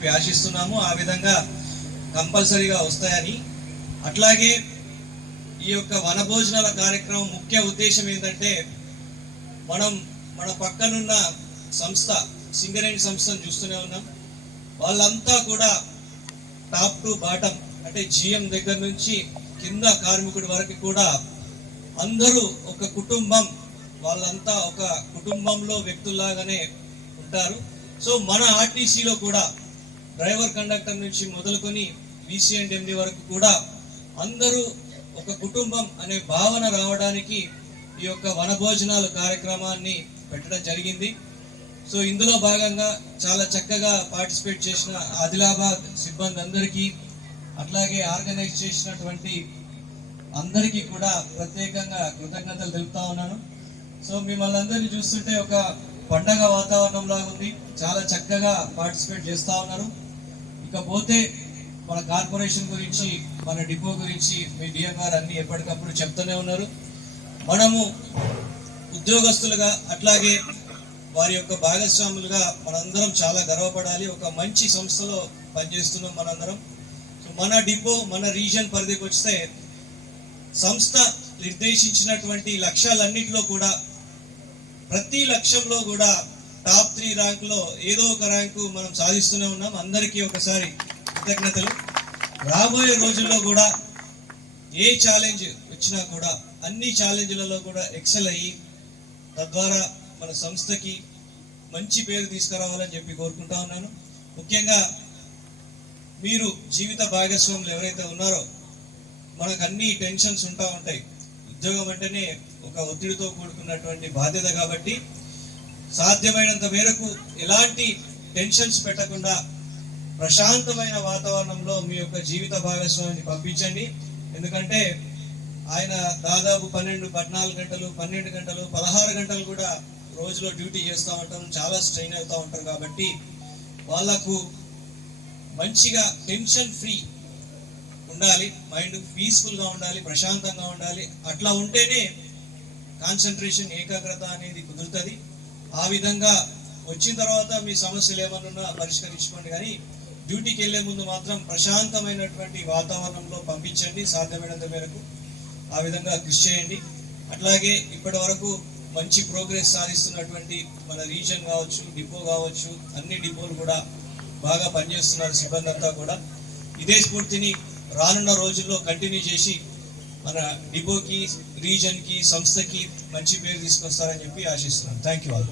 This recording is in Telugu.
ఆశిస్తున్నాము ఆ విధంగా కంపల్సరీగా వస్తాయని. అట్లాగే ఈ యొక్క వనభోజనాల కార్యక్రమం ముఖ్య ఉద్దేశం ఏంటంటే, మన పక్కనున్న సంస్థ సింగరేణి సంస్థను చూస్తూనే ఉన్నాం. వాళ్ళంతా కూడా టాప్ టు బాటం అంటే జిఎం దగ్గర నుంచి కింద కార్మికుడి వరకు కూడా అందరూ ఒక కుటుంబం, వాళ్ళంతా ఒక కుటుంబంలో వ్యక్తుల్లాగానే ఉంటారు. సో మన ఆర్టీసీలో కూడా డ్రైవర్ కండక్టర్ నుంచి మొదలుకొని వీసీ అండ్ ఎండి వరకు కూడా అందరూ ఒక కుటుంబం అనే భావన రావడానికి ఈ యొక్క వనభోజనాలు కార్యక్రమాన్ని పెట్టడం జరిగింది. సో ఇందులో భాగంగా చాలా చక్కగా పార్టిసిపేట్ చేసిన ఆదిలాబాద్ సిబ్బంది అందరికీ, అట్లాగే ఆర్గనైజ్ చేసినటువంటి అందరికీ కూడా ప్రత్యేకంగా కృతజ్ఞతలు తెలుపుతా ఉన్నాను. సో మిమ్మల్ని అందరినీ చూస్తుంటే ఒక పండగ వాతావరణం లాగా ఉంది. చాలా చక్కగా పార్టిసిపేట్ చేస్తూ ఉన్నారు. ఇకపోతే మన కార్పొరేషన్ గురించి, మన డిపో గురించి మీ డిఎం గారు అన్ని ఎప్పటికప్పుడు చెప్తూనే ఉన్నారు. మనము ఉద్యోగస్తులుగా అట్లాగే వారి యొక్క భాగస్వాములుగా మనందరం చాలా గర్వపడాలి. ఒక మంచి సంస్థలో పనిచేస్తున్నాం మనందరం. సో మన డిపో మన రీజియన్ పరిధికి వస్తే సంస్థ నిర్దేశించినటువంటి లక్ష్యాలన్నింటిలో కూడా ప్రతి లక్ష్యంలో కూడా టాప్ 3 ర్యాంకులో ఏదో ఒక ర్యాంకు మనం సాధిస్తూనే ఉన్నాం. అందరికీ ఒకసారి కృతజ్ఞతలు. రాబోయే రోజుల్లో కూడా ఏ ఛాలెంజ్ వచ్చినా కూడా అన్ని ఛాలెంజ్లలో కూడా ఎక్సెల్ అయ్యి తద్వారా మన సంస్థకి మంచి పేరు తీసుకురావాలని చెప్పి కోరుకుంటా ఉన్నాను. ముఖ్యంగా మీరు జీవిత భాగస్వాములు ఎవరైతే ఉన్నారో, మనకు అన్ని టెన్షన్స్ ఉంటాయి. ఉద్యోగం అంటేనే ఒక ఒత్తిడితో కూడుకున్నటువంటి బాధ్యత కాబట్టి సాధ్యమైనంత మేరకు ఎలాంటి టెన్షన్స్ పెట్టకుండా ప్రశాంతమైన వాతావరణంలో మీ యొక్క జీవిత భాగస్వామిని పంపించండి. ఎందుకంటే ఆయన దాదాపు 14 గంటలు 12 గంటలు 16 గంటలు కూడా రోజులో డ్యూటీ చేస్తూ ఉంటాం. చాలా స్ట్రెయిన్ అవుతూ ఉంటారు. కాబట్టి వాళ్ళకు మంచిగా టెన్షన్ ఫ్రీ ఉండాలి, మైండ్ పీస్ఫుల్గా ఉండాలి, ప్రశాంతంగా ఉండాలి. అట్లా ఉంటేనే కాన్సన్ట్రేషన్, ఏకాగ్రత అనేది కుదురుతుంది. ఆ విధంగా వచ్చిన తర్వాత మీ సమస్యలు ఏమన్నా పరిష్కరించుకోండి, కానీ డ్యూటీకి వెళ్లే ముందు మాత్రం ప్రశాంతమైనటువంటి వాతావరణంలో పంపించండి. సాధ్యమైనంత మేరకు ఆ విధంగా కృషి చేయండి. అట్లాగే ఇప్పటి వరకు మంచి ప్రోగ్రెస్ సాధిస్తున్నటువంటి మన రీజన్ కావచ్చు, డిపో కావచ్చు, అన్ని డిపోలు కూడా బాగా పనిచేస్తున్నారు సిబ్బంది అంతా కూడా. ఇదే స్ఫూర్తిని రానున్న రోజుల్లో కంటిన్యూ చేసి మన డిపోకి, రీజన్కి, సంస్థకి మంచి పేరు తీసుకొస్తారని చెప్పి ఆశిస్తున్నాను. Thank you all.